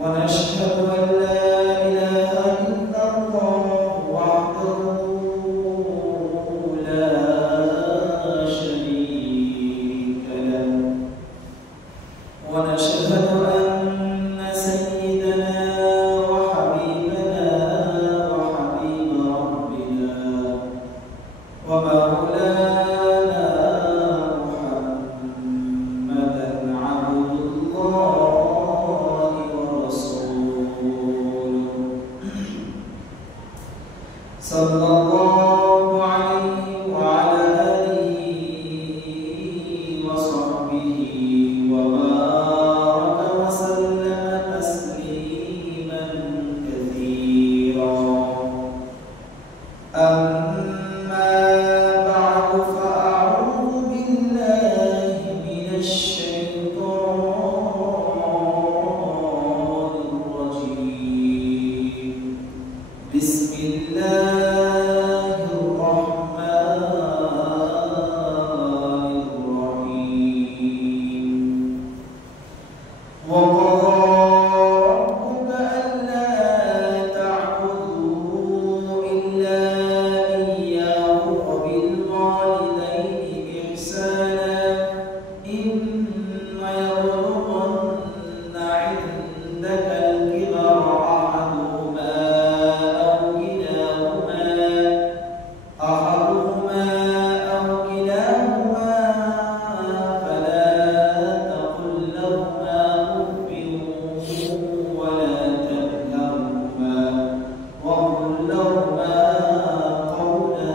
ونشهد أن لا إله إلا الله وحده لا شريك له ونشهد أن سيدنا وحبيبنا وحبيب ربنا ومولانا محمدا عبد الله ورسوله صلى الله عليه وعلى آله وصحبه وبارك وسلم تسليما كثيرا أما بعد فأعوذ بالله من الشيطان الرجيم بسم الله الرحمن الرحيم وقضى ربك ألا تعبدوا إلا إياه وبالوالدين إحسانا إما يبلغن عندك الكبر أحدهما أو كلاهما فلا تقل لهما أف ولا تنهرهما وقل لهما قولا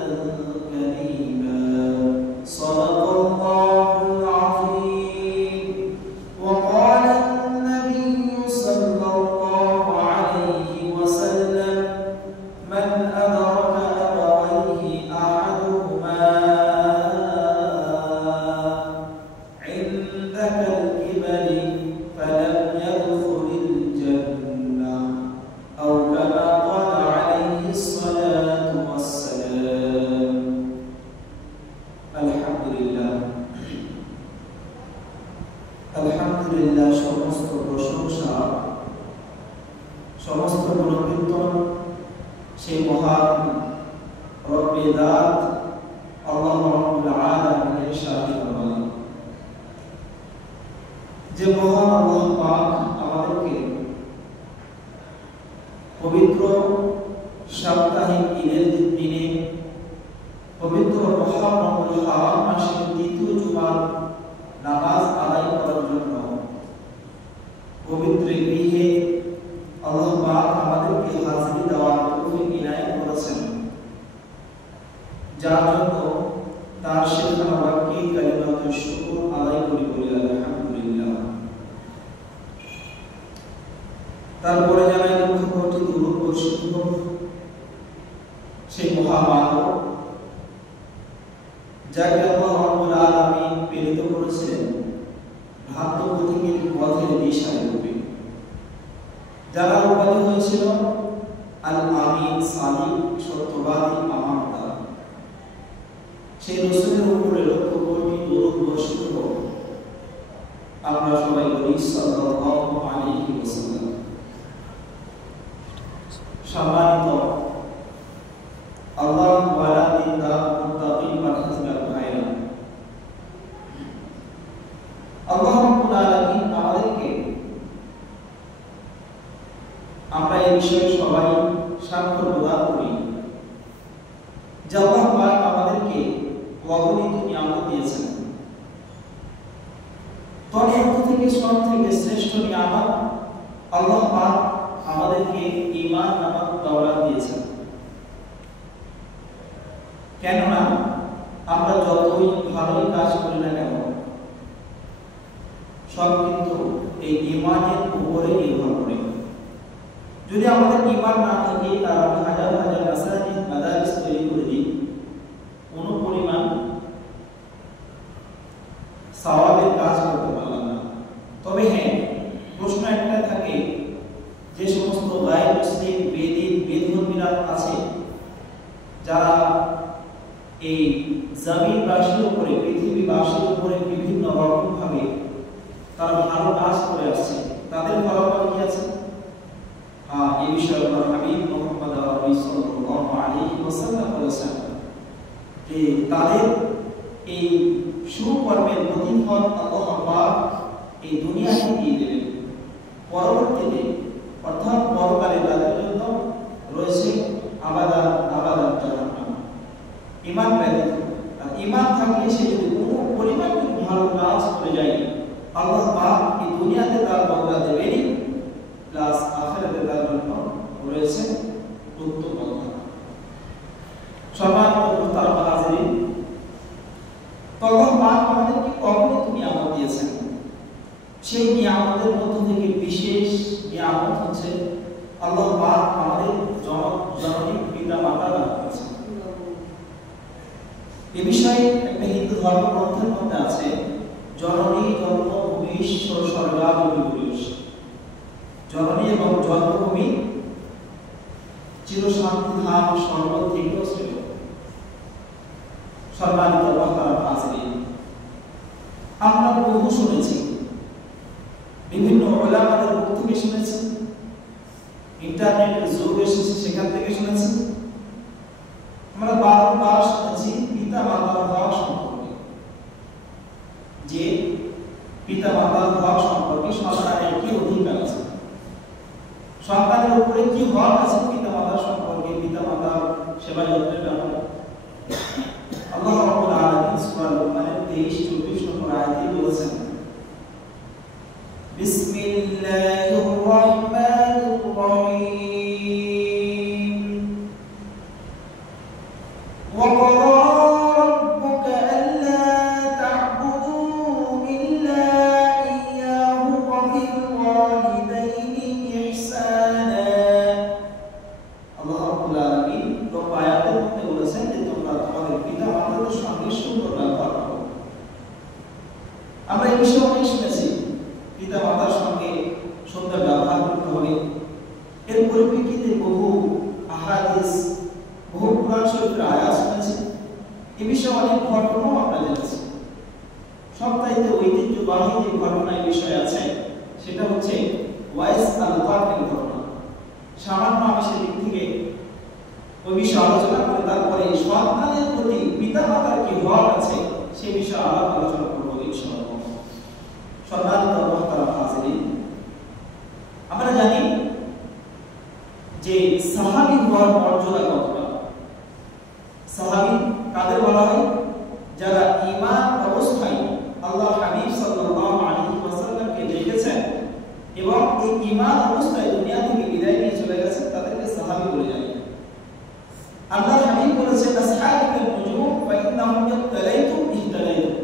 كريما صدق الله العظيم وقال النبي صلى الله عليه وسلم من أدرك أبويه أحدهما عندك الكبر فلم يدخل الجنة أو كما قال عليه الصلاة والسلام الحمد لله সমস্ত প্রশংসা সমস্ত গুণকীর্তন সেই মহান রব্বে দাত আল্লাহ রাব্বুল আলামিনের শানে বলি যে মহান আল্লাহ পাক আমাদেরকে পবিত্র সাপ্তাহিক ঈদের দিনে পবিত্র মুহররমুল হারাম মাসের দ্বিতীয় জুমার নামাজ আদায় করার জন্য পবিত্র গৃহে আল্লাহ পাক আমাদেরকে হাজির দেওয়ার তৌফিক ইনায়াত করেছেন যার জন্য তার শেখানো বাক্যে কালিমাতুশ শুকর আদায় করি আলহামদুলিল্লাহ। তারপরে জানাই লক্ষ কোটি দুরূদ বর্ষিত হোক সেই মহামানব যাকে আল্লাহ রাব্বুল আলামিন প্রেরিত করেছিলেন ভ্রান্ত পথিকের পথের দিশারূপে, যারা উপাধি হয়েছিল আল আমিন সাদিক সত্যবাদী আমানতদার, সেই রাসূলের উপরে লক্ষ কোটি দরুদ বর্ষিত হোক। আমরা সবাই বলি সাল্লাল্লাহু আলাইহি ওয়াসাল্লাম। সম্মানিত আল্লাহ ওয়ালা দিনদার মুত্তাকিন পরহেজগার ভাইরা, আল্লাহ রাব্বুল আলামিন আমাদেরকে, আমরা এই বিষয়ে সবাই সাক্ষ্য প্রদান করি যে আল্লাহ পাক আমাদেরকে অগণিত নিয়ামত দিয়েছেন। তার মধ্য থেকে সব থেকে শ্রেষ্ঠ নিয়ামত আল্লাহ পাক আমাদেরকে ঈমান নামক দৌলত দিয়েছেন। কেননা আমরা যতই ভালোই কাজ করি না কেন সব কিন্তু এই ঈমানের উপরে নির্ভর করে। যদি আমাদের ঈমান না থাকে তার আমরা হাজার হাজার মাসাজিদ মাদারিস তৈরি করে দিই, কোনো পরিমাণ সওয়াবের কাজ করতে পারলাম না। তবে হ্যাঁ, প্রশ্ন একটা থাকে, যে সমস্ত গায়ে মুসলিম বেদিন বেধর্মীরা আছে যারা এই জমিনবাসীর উপরে পৃথিবীবাসীর উপরে বিভিন্ন রকম ভাবে তারা ভালো কাজ করে আসছে, তাদের ফলাফল কি আছে? তাদের এই সুকর্মের প্রতিফল আল্লাহ পাক এই দুনিয়াতে দিয়ে দেবেন। পরবর্তীতে অর্থাৎ পরকালে তাদের জন্য রয়েছে আবাদান জাহান্নাম। ঈমান ব্যতীত, আর ঈমান থাকলে সে যদি কোনো পরিমাণ ভালো কাজ করে যায়, আল্লাহ পাক এই দুনিয়াতে তার বদলা দেবেনই, প্লাস আখিরাতে তার জন্য রয়েছে উত্তম বদলা। সম্মানিত মুহতারাম হাজিরিন, আল্লাহ পাক আমাদেরকে কখনো নিয়ামত দিয়েছেন। সেই নিয়ামতের মধ্য থেকে বিশেষ নিয়ামত হচ্ছে আল্লাহ পাক আমাদের জননী পিতা মাতা দান করেছেন। এ বিষয়ে একটা হিন্দু ধর্মগ্রন্থের মধ্যে আছে, জননী জন্মভূমি স্বর্গাদপি পুরুষ। জননী এবং জন্মভূমি চিরশান্তিধাম স্বর্গ থেকেও শ্রেয়। সম্মানিত মুহতারাম হাজিরিন, আমরা বহু শুনেছি, বিভিন্ন উলামাদের মুখ থেকে শুনেছি, ইন্টারনেটের যুগ এসেছে সেখান থেকে শুনেছি, আমরা বারবার শুনেছি পিতা মাতার হক সম্পর্কে, যে পিতা মাতার হক সম্পর্কে সন্তানের কি অধিকার আছে, সন্তানের উপরে কি হক আছে পিতা মাতার সম্পর্কে, পিতা মাতার সেবা যত্নের ব্যাপারে। আল্লাহ রাব্বুল আলামিন সূরা লুকমানের 23-24 নম্বর আয়াতে বলেছেন, বিসমিল্লাহির রহমানির রহিম, ওয়া ক্বালা রাব্বুকা আল্লা তা'বুদু ইল্লা ইয়্যাহু ওয়া বিল ওয়ালিদাইনি ইহসানা। আল্লাহ রাব্বুল আলামিন তো আয়াতের মধ্যে বলেছেন যে তোমরা তোমাদের পিতা মাতাদের সঙ্গে সুন্দর ব্যবহার করো। আমরা এই বিষয়ে অনেক শুনেছি, পিতা মাতার সঙ্গে সুন্দর ব্যবহার করতে হবে। এর পরিপ্রেক্ষিতে বহু আহাদিস, বহু কুরআন শরীফের আয়াত শুনেছি। এই বিষয়ে অনেক ঘটনাও আমরা জেনেছি। সবচাইতে ঐতিহ্যবাহী যে ঘটনা এই বিষয়ে আছে সেটা হচ্ছে ওয়াইস আল-কারনীর ঘটনা। সামান্য আমি সেদিক থেকে ওই বিষয়ে আলোচনা করে তারপরে সন্তানের প্রতি পিতা মাতার কি হক আছে সে বিষয়ে আলোচনা করব ইনশাআল্লাহ। সম্মানিত মুহতারাম হাজিরিন, আমরা জানি যে সাহাবী হওয়ার মর্যাদা কতটা। সাহাবী কাদের বলা হয়? যারা ঈমান অবস্থায় আল্লাহ হাবিব সাল্লাল্লাহু আলাইহি ওয়াসাল্লামকে দেখেছেন এবং এই ঈমান অবস্থায় দুনিয়া থেকে বিদায় নিয়ে চলে গেছেন, তাদেরকে সাহাবী বলে যায়। আল্লাহ হাবিব বলেছেন, আসহাবুল নুজুম ওয়া ইন্নাহুম ইয়াতালাইতুম ইহতালাইতুম।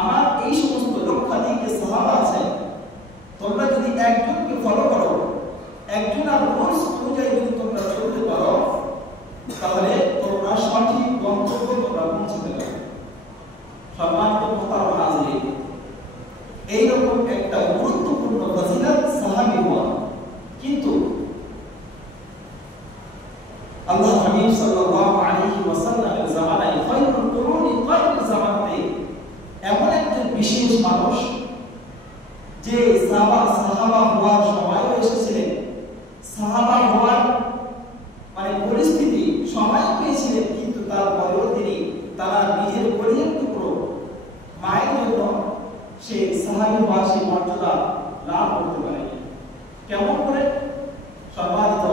আমার এই সমস্ত লক্ষাধিক সাহাবা আছে, তোমরা যদি একজনকে ফলো করো, একজন আর রুলস অনুযায়ী যদি তোমরা চলতে পারো, তাহলে তোমরা সঠিক গন্তব্যে তোমরা পৌঁছতে পারবে। সম্মানিত মুহতারাম হাজিরিন, এইরকম একটা গুরুত্বপূর্ণ ফজিলত সাহাবী হওয়া, কিন্তু আল্লাহ হাবিব সাল্লাল্লাহু আলাইহি ওয়াসাল্লামের জামানায় খায়রুল কুরুনি খায়রুল জামানাতে এমন একজন বিশেষ মানুষ যে সাহাবা হওয়ার সময় এসেছিলেন, সাহাবা হওয়ার মানে পরিস্থিতি সময় পেয়েছিলেন, কিন্তু তারপরেও তিনি তারা নিজের পরিবার টুকরো মায়ের জন্য সে সাহাবী হওয়ার সেই মর্যাদা লাভ করতে পারেন। কেমন করে? সম্মানিত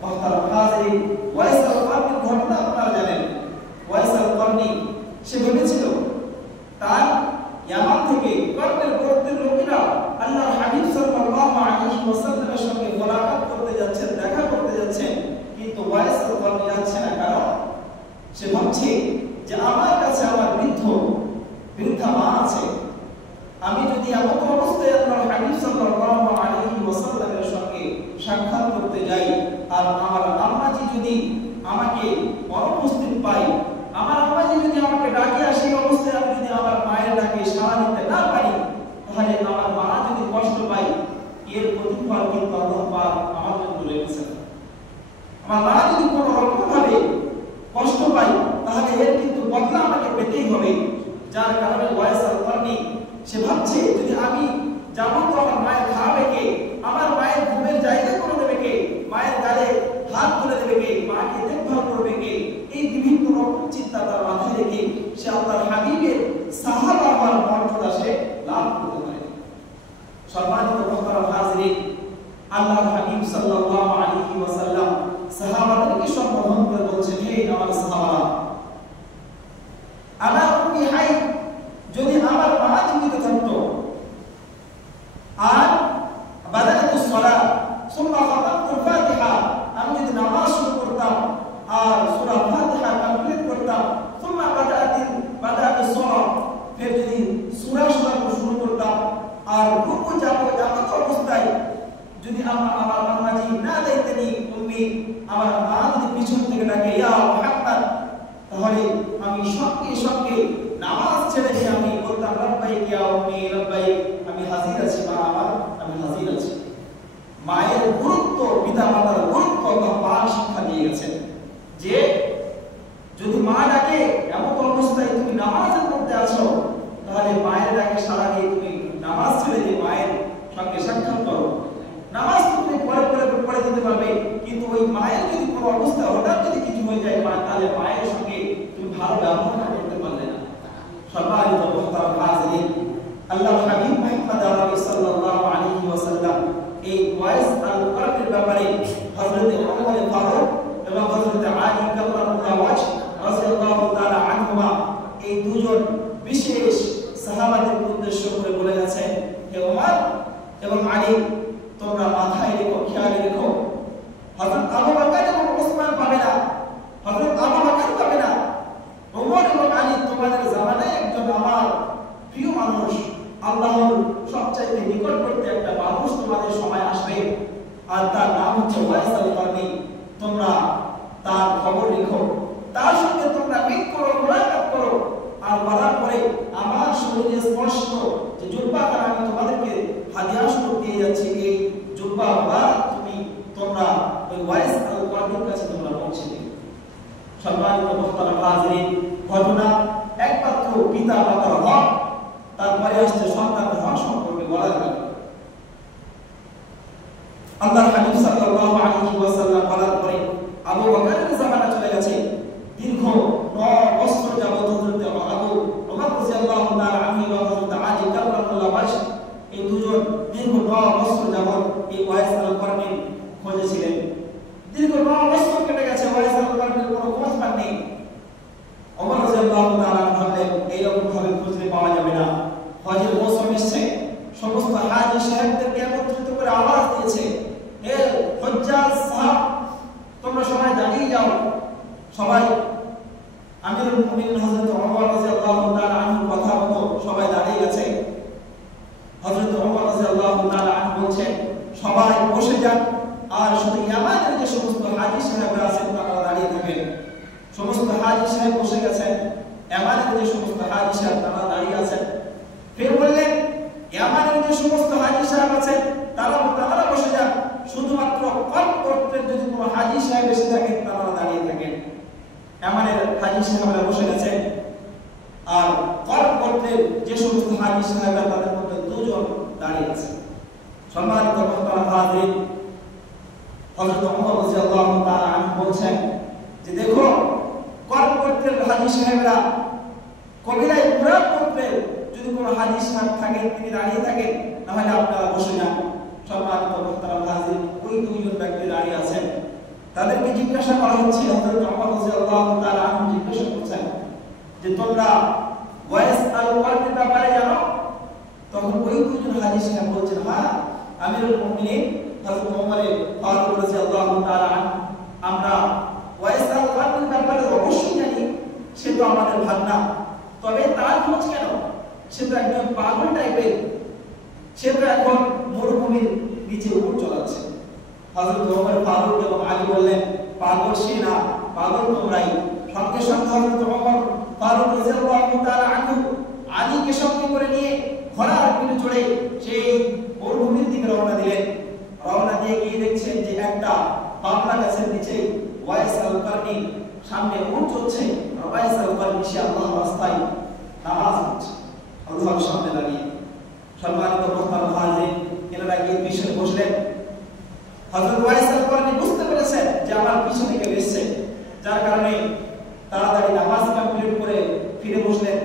মুহতারাম হাজিরিন, ওয়াইস আল-কারনীর ঘটনা আপনারা জানেন। ওয়াইস আল-কারনী সে ভেবেছিল তার ইয়ামান থেকে কর্মের গোত্রের লোকেরা আল্লাহর হাবিব সাল্লাল্লাহু আলাইহি ওয়াসাল্লামের সঙ্গে মোলাকাত করতে যাচ্ছেন, দেখা করতে যাচ্ছেন, কিন্তু ওয়াইস আল-কারনী যাচ্ছে না। কারণ সে ভাবছে যে আমার কাছে আমার বৃদ্ধা মা আছে, আমি যদি এমন অবস্থায় আল্লাহর হাবিব সাল্লাল্লাহু আলাইহি ওয়াসাল্লামের সঙ্গে সাক্ষাৎ করতে যাই আর আমার আম্মাজি যদি আমাকে অনুপস্থিত পাই, আমার আম্মাজি যদি আমাকে ডাকে আর সেই অবস্থায় আমি যদি আমার মায়ের ডাকে সাড়া দিতে না পারি, তাহলে আমার মা যদি কষ্ট পাই, এর প্রতিফল কিন্তু আল্লাহ পাক আমার জন্য রেখেছেন। আমার মা যদি কোনো রকমভাবে কষ্ট পাই, তাহলে এর কিন্তু বদলা আমাকে পেতেই হবে। যার কারণে ওয়াইস আল-কারনী সে ভাবছে, যদি আমি যাবো তো আমার মায়ের খাওয়াবে কে, আমার মায়ের ঘুমের জায়গা করে দেবে কে, মায়ের গালে হাত তুলে দেবে কে, মাকে দেখভাল করবে কে, এই বিভিন্ন রকম চিন্তা তার মাথায় রেখে হাবিব সাল্লাল্লাহু আলাইহি ওয়াসাল্লাম সাহাবাদেরকে সম্বোধন করে বলছেন, হে আমার সাহাবারা, আমার উম্মি হাই, যদি আমার মা জীবিত থাকতো আর বাদাতুস সালাত সুম্মা খাতামতুল ফাতিহা, আমি যদি নামাজ শুরু করতাম আর সূরা ফাতিহা কমপ্লিট করতাম, সুম্মা বাদাতুস সালাত, ফির যদি সূরা শুরু করতাম আর রুকু যাবত অবস্থায় যদি আমার মাঝি না দেয়তেনি উম্মি, আমার মা যদি পিছন থেকে ডাকে ইয়া মুহাম্মদ, তাহলে আমি সঙ্গে সঙ্গে নামাজ ছেড়ে দিয়ে আমি বলতাম লব্বাইক ইয়া উম্মি লব্বাইক, আমি হাজির আছি মা আমার, আমি হাজির আছি। মায়ের গুরুত্ব, পিতা মাতার গুরুত্ব আল্লাহ পাক শিক্ষা দিয়ে গেছেন যে যদি মা ডাকে এমন অবস্থায় তুমি নামাজের মধ্যে আছো, তাহলে মায়ের ডাকে সাড়া দিয়ে তুমি নামাজ ছেড়ে দিয়ে মায়ের সঙ্গে সাক্ষাৎ করো। নামাজ তুমি পরে দিতে পারবে, কিন্তু ওই মায়ের যদি কোনো অবস্থা হঠাৎ যদি কিছু হয়ে যায় তাহলে মায়ের সঙ্গে তুমি ভালো ব্যবহার করতে পারলে না। সম্মানিত মুহতারাম হাজিরিন, আল্লাহর হাবিব মুহাম্মদ আরবি সাল্লাল্লাহু আলাইহি ওয়াসাল্লাম এই ওয়াইস আল কোরআনের ব্যাপারে হযরত ওমর ফারুক এবং হযরত আলী কাররামাল্লাহু ওয়াজহ রাদিয়াল্লাহু তাআলা আনহুমা, এই দুজন বিশেষ সাহাবাদের উদ্দেশ্য করে বলে গেছেন, হে ওমর এবং আলী, তোমরা মাথায় রেখো, খেয়াল রেখো, হযরত আবু বকর এবং ওসমান পাবে না, হযরত আবু বকর পাবে না, ওমর এবং আলী তোমাদের জামানায় একজন আমার প্রিয় মানুষ, আল্লাহর সবচাইতে নিকটবর্তী একটা মানুষ তোমাদের সময় আসবে, আর তার নাম হচ্ছে ওয়াইস আল কারনী। তোমরা তার খবর রেখো, তার সঙ্গে তোমরা মিট করো, মুলাকাত করো, আর বলার পরে আমার শরীরে স্পর্শ যে জুব্বাটা আমি তোমাদেরকে হাদিয়া স্বরূপ দিয়ে যাচ্ছি, এই জুব্বা তোমরা ওই ওয়াইস আল কারনীর কাছে তোমরা পৌঁছে দিও। সম্মানিত মুহতারাম হাজিরিন, ঘটনা একমাত্র পিতা মাতার হক, তারপরে আসছে সন্তানের হক সম্পর্কে বলা যাবে। আল্লাহর হাবিব সাল্লাল্লাহু আলাইহি ওয়াসাল্লাম বলার পরে আবু বকরের জামানা চলে গেছে, দীর্ঘ 9 বছর যাবত হযরত আবু ওমর রাদিয়াল্লাহু তাআলা আনহু এবং হযরত আলী কাররামাল্লাহু ওয়াজহ এই দুজন দীর্ঘ 9 বছর যাবত এই ওয়াইস আল কারনীর খোঁজে ছিলেন। দীর্ঘ 9 বছর কেটে গেছে, ওয়াইস আল কারনীর কোনো খোঁজ পাননি। ওমর রাদিয়াল্লাহু তাআলা ভাবলেন এইরকম ভাবে খুঁজে পাওয়া যাবে না, হজের মৌসুম এসেছে, সমস্ত হাজী সাহেবদেরকে একত্রিত করে আওয়াজ দিয়েছে, হে হুজ্জাজ সাহাব, তোমরা সবাই দাঁড়িয়ে যাও। সবাই আমিরুল মুমিনিন হযরত ওমর রাদিয়াল্লাহু তাআলা আনহুর কথা মতো সবাই দাঁড়িয়ে গেছে। হযরত ওমর রাদিয়াল্লাহু তাআলা আনহু বলছেন, সবাই বসে যান, আর শুধু ইয়ামানের যে সমস্ত হাজী সাহেবরা আছেন তারা দাঁড়িয়ে থাকেন। সমস্ত হাজী সাহেব বসে গেছেন, ইয়ামানের যে সমস্ত হাজী সাহেব তারা দাঁড়িয়ে আছেন। ফের বললেন, ইয়ামানের যে সমস্ত হাজী সাহেব আছেন তারা বসে যান, শুধুমাত্র কম গোত্রের যদি কোনো হাজী সাহেব এসে থাকেন তারা দাঁড়িয়ে থাকেন। ইয়ামানের হাজী সাহেবরা বসে গেছেন, আর কম গোত্রের যে সমস্ত হাজী সাহেবরা তাদের মধ্যে দুজন দাঁড়িয়ে আছেন। সম্মানিত মুহতারাম হাজিরিন, হযরত ওমর রাদিয়াল্লাহু তাআলা আনহু বলছেন যে দেখো, কম গোত্রের হাজী সাহেবরা কবিলায় পুরা গোত্রের যদি কোনো হাজী সাহেব থাকেন তিনি দাঁড়িয়ে থাকেন, নাহলে আপনারা বসে যান। সম্মানিত মুহতারাম হাজির, ওই দুইজন ব্যক্তি দাঁড়িয়ে আছেন, তাদেরকে জিজ্ঞাসা করা হচ্ছে, হযরত ওমর রাদিয়াল্লাহু তাআলা আনহু জিজ্ঞাসা করছেন যে তোমরা ওয়াইস আল কারনীর ব্যাপারে জানো? তখন ওই দুইজন হাজী সাহেব বলছেন, হ্যাঁ, আমিরুল মুমিনিন হযরত ওমর ফারুক রাদিয়াল্লাহু তাআলা আনহু, আমরা ওয়াইস আল কারনীর ব্যাপারে অবশ্যই জানি, সে তো আমাদের ভাগনা, তবে তার খোঁজ কেন? সে তো একজন পাগল টাইপের, সে তো এখন মরুভূমির নিচে উড় চলাচ্ছে। হযরত ওমর ফারুক এবং আলী বললেন, পাগল সে না, পাগল তোমরাই। সঙ্গে সঙ্গে হযরত ওমর ফারুক রাদিয়াল্লাহু তাআলা আনহু আলীকে সঙ্গে করে নিয়ে ঘোড়ার পিঠে চড়ে সেই মরুভূমির দিকে রওনা দিলেন। রওনা দিয়ে গিয়ে দেখছেন যে একটা পাবলা গাছের নিচে ওয়াইস আল কারনী সামনে উট চলছে, আর ওয়াইস আল কারনী সে আল্লাহর রাস্তায় নামাজ পড়ছে আল্লাহর সামনে দাঁড়িয়ে। সম্মানিত মুহতারাম হাজির, এনারা গিয়ে পিছনে বসলেন। হযরত ওয়াইস আল কারনী বুঝতে পেরেছেন যে আমার পিছনে কেউ এসেছে, যার কারণে তাড়াতাড়ি নামাজ কমপ্লিট করে ফিরে বসলেন।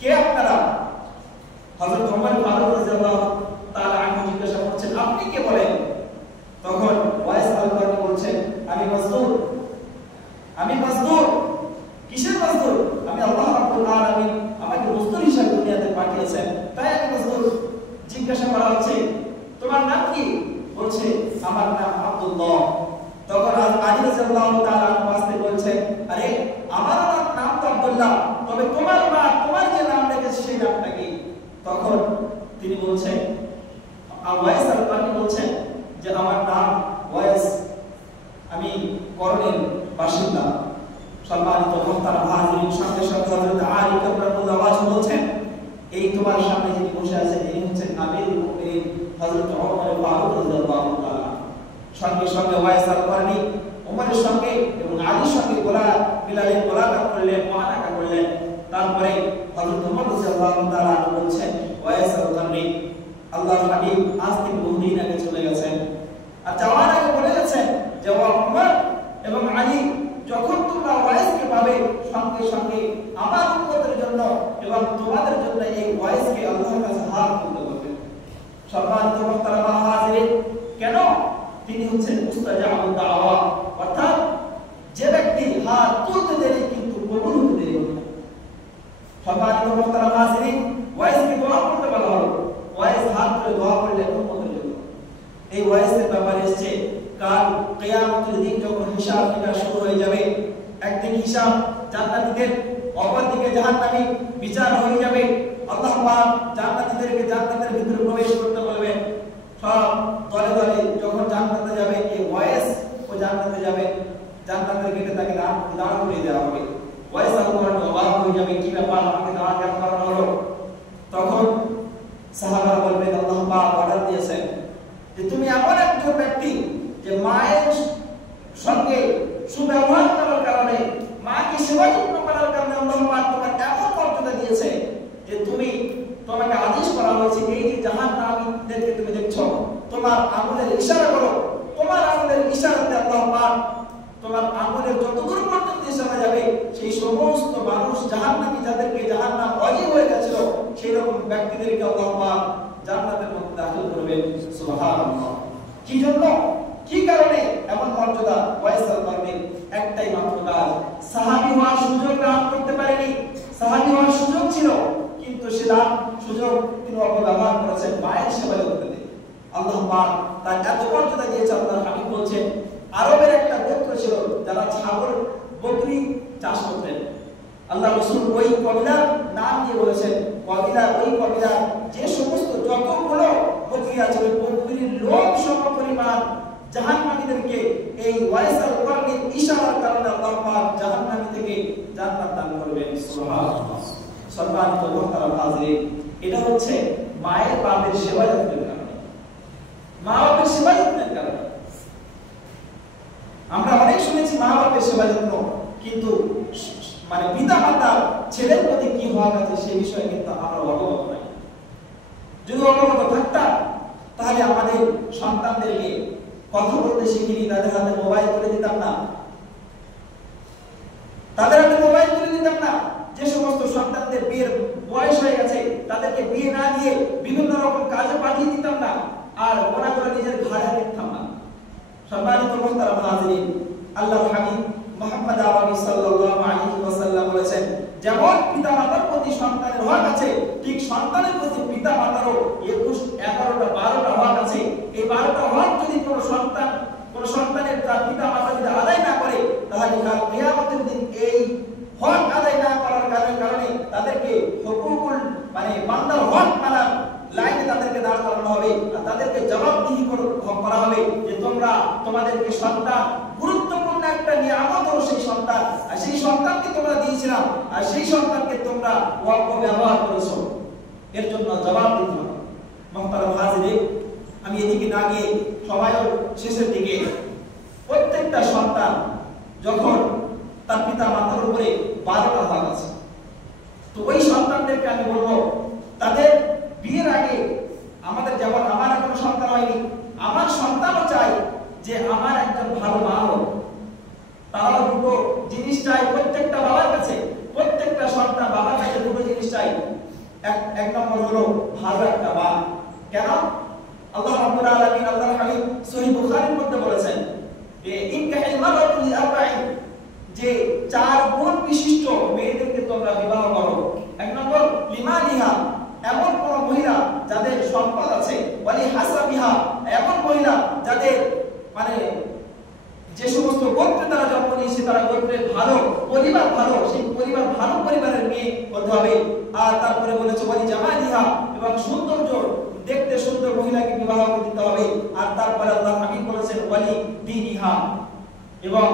কে আপনারা? হযরত ওমর ফারুক রাদিয়াল্লাহু তাআলা আনহু জিজ্ঞাসা করছেন, আপনি কে বলেন? তখন রাসূলুল্লাহ। তখন আলী রাদিয়াল্লাহু তাআলা আনহু বলছেন, আরে আমার নাম তো আব্দুল্লাহ, তবে তোমার মা তোমার যে নাম রেখেছে সেই নামটা কি? তখন তিনি বলছেন, ওয়াইস আল-কারনী বলছেন যে আমার নাম ওয়াইস, আমি করণের বাসিন্দা। সম্মানিত মুহতারাম হাজিরিন, সঙ্গে সঙ্গে হযরত আলী কাররামাল্লাহু ওয়াজহু বলছেন, এই তোমার সামনে যিনি বসে আছেন ইনি হচ্ছেন আমিরুল মুমিনিন হযরত ওমর ফারুক রাদিয়াল্লাহু তাআলা। সঙ্গে সঙ্গে ওয়াইস আল-কারনী ওমরের সঙ্গে এবং আলীর সঙ্গে গোলা মিলালেন, গোলাঘাত করলেন, মুআনাকা করলেন। তারপরে হযরত ওমর রাদিয়াল্লাহু তাআলা বলছেন, ওয়াইস আল-কারনী আল্লাহর হাবিব আজ থেকে বহুদিন আগে চলে গেছেন, আর যাওয়ার আগে বলে গেছেন যে ওমর এবং আলী যখন তোমরা ওয়াইসকে পাবে সঙ্গে সঙ্গে আমার উম্মতের জন্য এবং তোমাদের জন্য এই ওয়াইসকে আল্লাহর কাছে হাত তুলতে বলবে। সম্মানিত মুহতারাম হাজিরিন, কেন? তিনি হচ্ছেন মুস্তাজাবুদ দাওয়া, অর্থাৎ যে ব্যক্তি হাত তুলতে দেরি কিন্তু কবুল হতে দেরি হবে। সম্মানিত মুহতারাম হাজিরিন, ওয়াইসকে দোয়া করতে বলা হলো। ওয়াইস হাত তুলে দোয়া করলেন উম্মতের জন্য। এই ওয়াইসের ব্যাপারে এসেছে কাল কিয়ামতের দিন যখন হিসাব নিকাশ শুরু হয়ে যাবে, একদিকে হিসাব জান্নাতীদের, অপরদিকে জাহান্নামী, বিচার হয়ে যাবে। আল্লাহ পাক জান্নাতীদেরকে জান্নাতের ভিতরে প্রবেশ করতে বলবেন। সব দলে দলে যখন জান্নাতে যাবে, এই ওয়াইস ও জান্নাতে যাবে, জান্নাতের গেটে তাকে দাঁড় করিয়ে দেওয়া হবে। ওয়াইস আল্লাহর অবাক হয়ে যাবে, কি ব্যাপার, আমাকে দাঁড় কেন করানো হলো? তখন সাহাবারা বলবেন, আল্লাহ পাক অর্ডার দিয়েছেন যে তুমি এমন একজন ব্যক্তি যে মায়ের সঙ্গে সুব্যবহার করার কারণে, মাকে সেবা যত্ন করার কারণে আল্লাহ পাক তোমাকে এমন মর্যাদা দিয়েছে যে তোমাকে আদেশ করা হয়েছে এই যে জাহান্নামীদেরকে তুমি দেখছো, তোমার আঙ্গুলের ইশারা করো। তোমার আঙ্গুলের ইশারাতে আল্লাহ পাক তোমার আঙ্গুলের যত দূর পর্যন্ত ইশারা যাবে সেই সমস্ত মানুষ জাহান্নামী, যাদেরকে জাহান্নাম ওয়াজিব হয়ে গেছিল, সেই রকম ব্যক্তিদেরকে আল্লাহ পাক জান্নাতের মধ্যে দাখিল করবেন। সুবহানাল্লাহ। কি জন্য, কি কারণে এমন মর্যাদা? ওয়াইস আল-কারনীর একটাই মাত্র কাজ, সাহাবী হওয়ার সুযোগ লাভ করতে পারেনি। সাহাবী হওয়ার সুযোগ ছিল, কিন্তু সে সুযোগ তিনি অপব্যবহার করেছেন মায়ের সেবা করতে। আল্লাহ পাক তার এত মর্যাদা দিয়েছে। আল্লাহর হাবিব বলছেন, আরবের একটা গোত্র ছিল যারা ছাগল বকরি চাষ করতেন। আল্লাহ রাসূল ওই কবিলার নাম দিয়ে বলেছেন, ওই কবিলার যে সমস্ত যতগুলো বকরি আছে, ওই বকরির লোক সম পরিমাণ জাহান্নামীদেরকে এই ওয়াইস আল-কারনীর ইশারার কারণে আল্লাহ পাক জাহান্নামী থেকে জান্নাত দান করবেন। সুবহানাল্লাহ। সম্মানিত মুহতারাম হাজিরিন, এটা হচ্ছে মায়ের বাপের সেবা যত্নের কারণে, মা বাপের সেবা যত্নের কারণে। আমরা অনেক শুনেছি মা বাপের সেবা যত্ন, কিন্তু মানে পিতা মাতার ছেলের প্রতি কি ভাব আছে সেই বিষয়ে কিন্তু আমরা অবগত নাই। যদি অবগত থাকতাম তাহলে আমাদের সন্তানদেরকে কথা বলতে শিখিনি, তাদের হাতে মোবাইল তুলে দিতাম না, যে সমস্ত সন্তানদের বিয়ের বয়স হয়ে গেছে তাদেরকে বিয়ে না দিয়ে বিভিন্ন রকম কাজে পাঠিয়ে দিতাম না, আর ওরা করে নিজের ঘাড়ে নিতাম না। সম্মানিত মুহতারাম হাজিরিন, আল্লাহর হাবিব মুহাম্মদ আরবি সাল্লাল্লাহু আলাইহি ওয়াসাল্লাম বলেছেন, যেমন পিতামাতার প্রতি সন্তানের হক আছে, ঠিক সন্তানের প্রতি পিতামাতারও 21, 11টা 12টা হক আছে। এই 12টা হক যদি কোনো সন্তানের তার পিতামাতা যদি আদায় না করে, তাহলে কাল কিয়ামতের দিন এই হক আদায় না করার কারণে তাদেরকে হুকুকুল মানে বান্দার হক মানার লাইনে তাদেরকে দাঁড় করানো হবে, আর তাদেরকে জবাবদিহি করা হবে যে তোমরা তোমাদেরকে সন্তান গুরুত্বপূর্ণ একটা নিয়ামত, সেই সন্তান, আর সেই সন্তানকে তোমরা দিয়েছিলাম, আর সেই সন্তানকে তোমরা অপব্যবহার করেছো, এর জন্য জবাব দিতে হবে। মুহতারাম হাজিরিন, আমি এদিকে না গিয়ে সময়ের শেষের দিকে, প্রত্যেকটা সন্তান যখন তার পিতা মাতার উপরে 12টা হক আছে, তো ওই সন্তানদেরকে আমি বলবো তাদের বিয়ের আগে, আমাদের যেমন আমার এখনো সন্তান হয়নি, আমার সন্তানও চাই যে আমার একজন ভালো মা হোক। তারাও দুটো জিনিস চাই প্রত্যেকটা বাবার কাছে, প্রত্যেকটা সন্তান বাবার কাছে দুটো জিনিস চাই। এক নম্বর হলো ভালো একটা মা। কেন? আল্লাহ রাব্বুল আলামিন, আল্লাহর হাবিব সহিহ বুখারীর মধ্যে বলেছেন যে ইনকাহিল মারআতু লিআরবাঈন, যে 4 গুণ বিশিষ্ট মেয়েদেরকে তোমরা বিবাহ করো। এক নম্বর লিমালিহা, এমন কোন মহিলা যাদের সম্পদ আছে, ওয়ালি হাসাবিহা, এমন মহিলা যাদের মানে যে সমস্ত গোত্রে তারা জন্ম নিয়েছে তারা গোত্রের ভালো পরিবার, ভালো সেই পরিবার ভালো পরিবারের মেয়ে হতে হবে। আর তারপরে বলেছে ওয়ালি জামালিহা, এবং সৌন্দর্য দেখতে সুন্দর মহিলাকে বিবাহ দিতে হবে। আর তারপরে আল্লাহ হাবিব বলেছেন ওয়ালি দীনিহা, এবং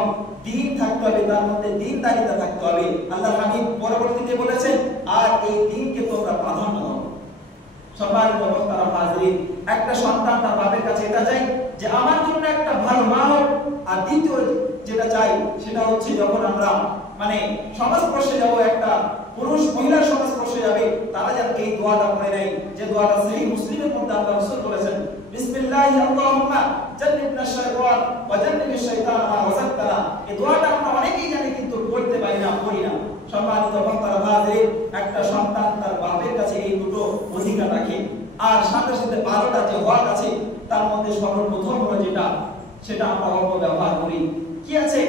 দ্বীন থাকতে হবে, তার মধ্যে দ্বীনদারিতা থাকতে হবে। আল্লাহ হাবিব পরবর্তীতে বলেছেন আর এই দ্বীনকে তোমরা প্রাধান্য দাও। সম্মানিত বক্তারা হাজির, একটা সন্তান তার বাবার কাছে এটা চাই যে আমার জন্য একটা ভালো মা হোক। আর দ্বিতীয় যেটা চাই সেটা হচ্ছে যখন আমরা মানে সংস্পর্শে যাব, একটা পুরুষ মহিলার সংস্পর্শে যাবে, তারা যেন এই দোয়াটা পড়ে নেয়, যে দোয়াটা সহিহ মুসলিমের মধ্যে আল্লাহ রাসূল বলেছেন বিসমিল্লাহি আল্লাহুম্মা জান্নিবনা শাইতান ওয়া জান্নিবিশ শাইতানা মা রাযাকতানা। এই দোয়াটা আমরা অনেকেই জানি কিন্তু পড়তে পারি না, পড়ি না। সম্মানিত বক্তারা হাজির, একটা সন্তান তার বাবার কাছে এই দুটো অধিকার রাখে। আর সাথে সাথে 12টা যে হক আছে তার মধ্যে সর্বপ্রথম হলো যেটা, সেটা আমরা অপব্যবহার করি। কি আছে?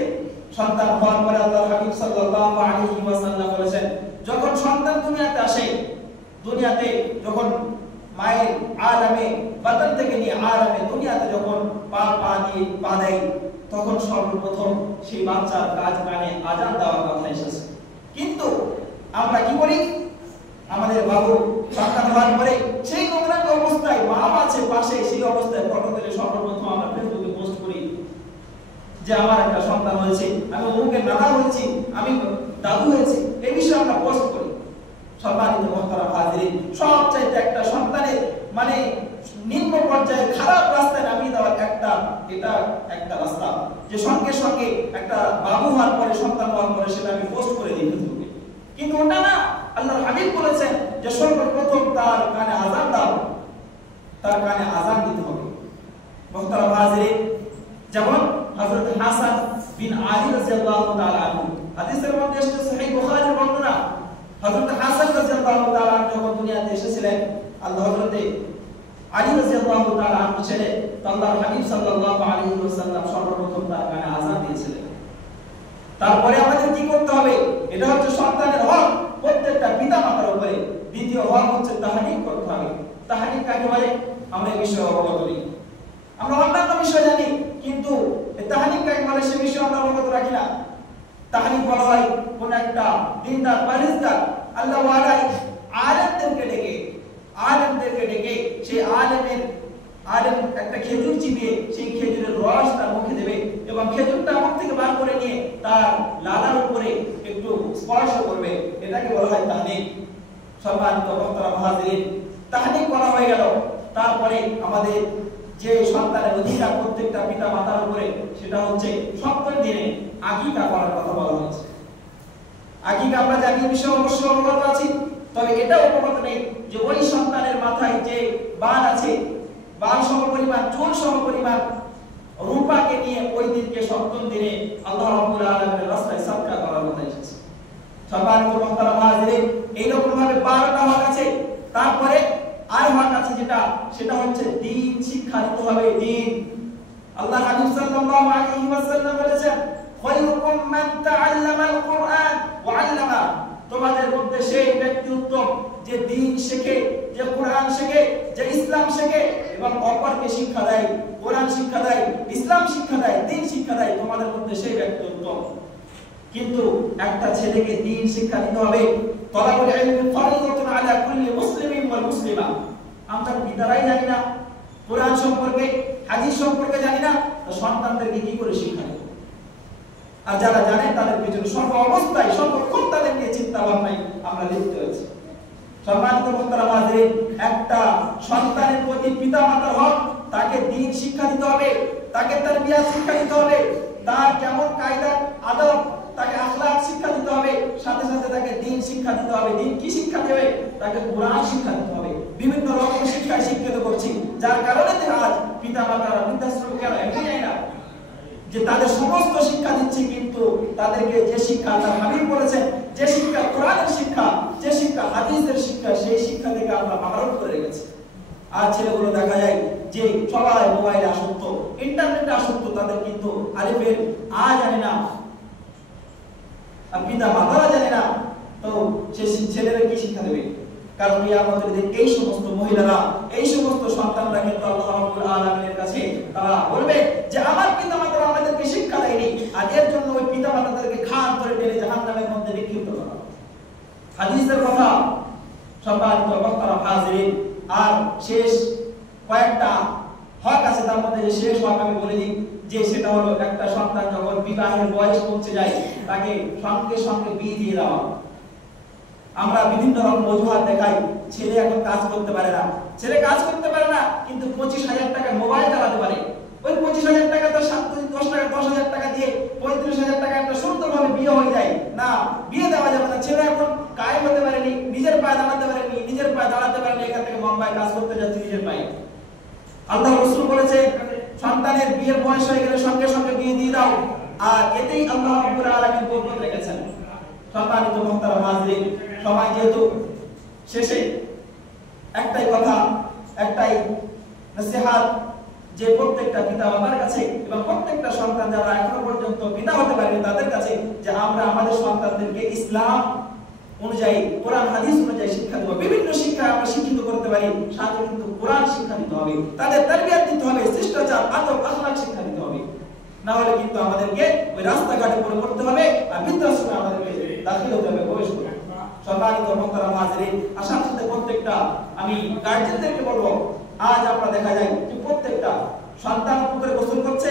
সন্তান হওয়ার পরে আল্লাহ হাবিব সাল্লাল্লাহু আলাইহি ওয়াসাল্লাম বলেছেন যখন সন্তান দুনিয়াতে আসে, দুনিয়াতে যখন মায়ের আলামে বাতন থেকে নিয়ে আলামে দুনিয়াতে যখন পা দেয়, তখন সর্বপ্রথম সেই বাচ্চার কাজ কানে আযান দেওয়ার কথা এসেছে। কিন্তু আমরা কি করি? আমাদের বাবু সন্তান হওয়ার পরে সেই নোংরামি অবস্থায় মা আছে পাশে, সেই অবস্থায় ফটো তুলে সর্বপ্রথম আমরা ফেসবুকে পোস্ট করি যে আমার একটা সন্তান হয়েছে, আমি অমুকের দাদা হয়েছি, আমি দাদু হয়েছি, এই বিষয়ে আমরা পোস্ট করি। সম্মানিত বক্তারা হাজির, সবচাইতে একটা সন্তানের মানে নিম্ন পর্যায়ে খারাপ রাস্তায় নামিয়ে দেওয়ার এটা একটা রাস্তা, যে সঙ্গে সঙ্গে একটা বাবু হওয়ার পরে, সন্তান হওয়ার পরে সেটা আমি পোস্ট করে দিই ফেসবুকে। কিন্তু ওটা না, আল্লাহর হাবিব বলেছেন যে সর্বপ্রথম তার কানে আযান দাও, তার কানে আযান দিতে হবে। বক্তারা হাজির, যেমন হযরত হাসান বিন আলী রাদিয়াল্লাহু তাআলা আনহু, হাদিসের মধ্যে এসেছে সহিহ বুখারীর বর্ণনা, হযরত হাসান রাদিয়াল্লাহু তাআলা আনহু যখন দুনিয়াতে এসেছিলেন, আল্লাহ হযরত আলী রাদিয়াল্লাহু তাআলা আনহু ছেলে, আল্লাহর হাবিব সাল্লাল্লাহু আলাইহি ওয়াসাল্লাম সর্বপ্রথম তার কানে আযান দিয়েছিলেন। তারপরে আমাদের কি করতে হবে? এটা হচ্ছে সন্তানের হক প্রত্যেকটা পিতামাতার উপরে। দ্বিতীয় হক হচ্ছে তাহনিক করতে হবে। তাহনিক কাকে বলে আমরা এই বিষয়ে অবগত নই। আমরা অন্যান্য বিষয় জানি, কিন্তু তাহনিক কাকে বলে সে বিষয়ে আমরা অবগত রাখি না। তাহনিক বলা হয় কোন একটা দিনদার পরিষ্কার আল্লাহ ওয়ালাই আলেমদেরকে ডেকে সেই আলেম একটা খেজুর চিবিয়ে সেই খেজুরের রস তার মুখে দেবে এবং খেজুরটা মুখ থেকে বার করে নিয়ে তার লালার উপরে একটু স্পর্শ করবে, এটাকে বলা হয় তাহনিক। সম্মানিত বক্তারা হাজির, তাহনিক করা হয়ে গেল। তারপরে আমাদের যে সন্তানের অধিকার প্রত্যেকটা পিতা মাতার উপরে, সেটা হচ্ছে সপ্তম দিনে আকিকা করার কথা বলা হয়েছে। আকিকা আমরা জানি বিষয় অবশ্যই অবগত আছি, তবে এটা অবগত নেই যে ওই সন্তানের মাথায় যে বাল আছে, বাল সমপরিমাণ, চুল সমপরিমাণ রূপাকে নিয়ে ওই দিনকে সপ্তম দিনে আল্লাহ রাব্বুল আলামিনের রাস্তায় সাদকা করার কথা এসেছে। সম্মানিত বক্তারা হাজির, এইরকম ভাবে 12টা হক আছে। তারপরে আর হক আছে যেটা, সেটা হচ্ছে দ্বীন শিক্ষা দিতে হবে। দ্বীন, আল্লাহ হাবিব সাল্লাল্লাহু আলাইহি ওয়াসাল্লাম বলেছেন খায়রুকুম মান তাআল্লামাল কুরআন ওয়া আল্লামা, তোমাদের মধ্যে সেই ব্যক্তি উত্তম যে দ্বীন শেখে, যে কোরআন শেখে, যে ইসলাম শেখে এবং অপরকে শিক্ষা দেয়। কোরআন শিক্ষা দেয়, ইসলাম শিক্ষা দেয়, দ্বীন শিক্ষা দেয়, তোমাদের মধ্যে সেই ব্যক্তি উত্তম। কিন্তু একটা ছেলেকে দ্বীন শিক্ষা দিতে হবে। তলাবুল ইলমি ফারিদাতুন আলা কুল্লি মুসলিমিন ওয়াল মুসলিমা। আমরা পিতারাই জানি না কোরআন সম্পর্কে, হাদিস সম্পর্কে জানি না, তো সন্তানদেরকে কি করে শিক্ষা দেব? আর যারা জানেন তাদের পিছনে সর্ব অবস্থায় সর্বক্ষণ তাদের নিয়ে চিন্তা ভাবনায় আমরা লিপ্ত হয়েছি। সম্মানিত বক্তারা হাজির, একটা সন্তানের প্রতি পিতামাতার হক, তাকে দ্বীন শিক্ষা দিতে হবে, তাকে তারবিয়াত শিক্ষা দিতে হবে, তার কেমন কায়দা আদব, তাকে আখলাক শিক্ষা দিতে হবে, সাথে সাথে তাকে দ্বীন শিক্ষা দিতে হবে। দ্বীন কি শিক্ষা দেবে? তাকে কোরআন শিক্ষা দিতে হবে। বিভিন্ন রকম শিক্ষায় শিক্ষিত করছি, যার কারণে আজ পিতামাতারা বৃদ্ধাশ্রমে কেন এমনি যায় না যে তাদের সমস্ত শিক্ষা দিচ্ছে, কিন্তু তাদেরকে যে শিক্ষা আল্লাহ হাবিব বলেছেন, যে শিক্ষা কোরআনের শিক্ষা, যে শিক্ষা হাদিসের শিক্ষা, সেই শিক্ষা থেকে আমরা মাহারত করে রেখেছি। আর ছেলেগুলো দেখা যায় যে সবাই মোবাইলে আসক্ত, ইন্টারনেটে আসক্ত, তাদের কিন্তু আলিফের আ জানে না, আর পিতা মাতারা জানে না, তো সে ছেলেরা কি শিক্ষা দেবে? কারণ কিয়ামতের দিন এই সমস্ত মহিলারা, এই সমস্ত সন্তানরা কিন্তু আল্লাহ রাব্বুল আলামিনের কাছে তারা বলবে যে আমার পিতামাতারা আমাদেরকে শিক্ষা দেয়নি, আর এর জন্য ওই পিতামাতাদেরকে খান করে টেনে জাহান্নামের মধ্যে নিক্ষিপ্ত করা। হাদিসের কথা সম্মানিত বক্তারা হাজিরিন। আর শেষ কয়েকটা হক আছে, তার মধ্যে যে শেষ হক আমি বলে দিই যে সেটা হলো একটা সন্তান যখন বিবাহের বয়স পৌঁছে যায় তাকে সঙ্গে সঙ্গে বিয়ে দিয়ে দেওয়া। আমরা বিভিন্ন রকম অজুহাত দেখাই, ছেলে এখন কাজ করতে পারে না, ছেলে কাজ করতে পারে না কিন্তু 25,000 টাকা মোবাইল চালাতে পারে, ওই 25,000 টাকা তো 10,000 টাকা দিয়ে 35,000 টাকা একটা সুন্দরভাবে বিয়ে হয়ে যায়। না, বিয়ে দেওয়া যাবে না। ছেলে এখন কায়েম হতে পারেনি, নিজের পায়ে দাঁড়াতে পারেনি, নিজের পায়ে দাঁড়াতে পারেনি, এখান থেকে মুম্বাই কাজ করতে যাচ্ছে নিজের পায়ে। আল্লাহ রাসূল বলেছে সন্তানের বিয়ের বয়স হয়ে গেলে সঙ্গে সঙ্গে বিয়ে দিয়ে দাও, আর এতেই আল্লাহ রাব্বুল আলামিন বরকত রেখেছেন। সম্মানিত মুহতারাম হাজিরিন, সবাই যেহেতু শেষে একটাই কথা, একটাই নসিহত যে প্রত্যেকটা পিতামাতার কাছে এবং প্রত্যেকটা সন্তান যারা এখনো পর্যন্ত পিতা হতে পারেনি তাদের কাছে, যে আমরা আমাদের সন্তানদেরকে ইসলাম অনুযায়ী, কোরআন হাদিস অনুযায়ী শিক্ষা দেব। বিভিন্ন শিক্ষা আমরা শিক্ষিত করতে পারি, সাথে কিন্তু কোরআন শিক্ষা দিতে হবে, তাদের তারবিয়াত দিতে হবে, শিষ্টাচার আদব আখলাক শিক্ষা দিতে হবে। না হলে কিন্তু আমাদেরকে ওই রাস্তাঘাটে পড়ে পড়তে হবে আর বৃদ্ধাশ্রমে আমাদেরকে দাখিল হতে হবে, প্রবেশ করতে হবে। সম্মানিত মুহতারাম হাজিরিন, আশার সাথে প্রত্যেকটা আমি গার্জিয়ানদেরকে বলবো, আজ আমরা দেখা যায় যে প্রত্যেকটা সন্তান পুকুরে গোসল করছে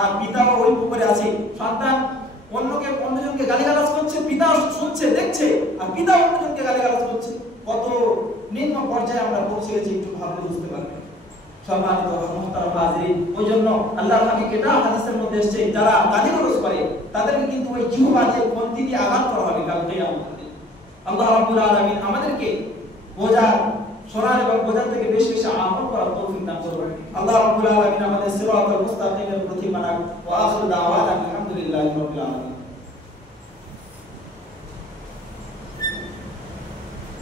আর পিতাও ওই পুকুরে আছে। সন্তান অন্যজনকে গালিগালাজ করছে, পিতা শুনছে দেখছে, আর পিতা অন্যজনকে গালিগালাজ করছে। কত নিম্ন পর্যায়ে আমরা পৌঁছে গেছি একটু ভাবলে বুঝতে পারবেন। সম্মানিত মুহতারাম হাজিরিন, ওই জন্য আল্লাহর হাবিব এটা হাদিসের মধ্যে এসেছে, যারা গালিগালাজ করে তাদেরকে কিন্তু ওই জিহ্বা দিয়ে বন্দি দিয়ে আঘাত করা হবে কাল কিয়ামতের দিন। আল্লাহ রাব্বুল আলামিন আমাদেরকে বোঝার, শোনার এবং বোঝার থেকে বেশি বেশি আমল করার তৌফিক দান করুন। আল্লাহ রাব্বুল আলামিন আমাদের সিরাতাল মুস্তাকিমের প্রতি মানাক। ওয়া আখিরু দাওয়ানা আলহামদুলিল্লাহি রাব্বিল আলামিন।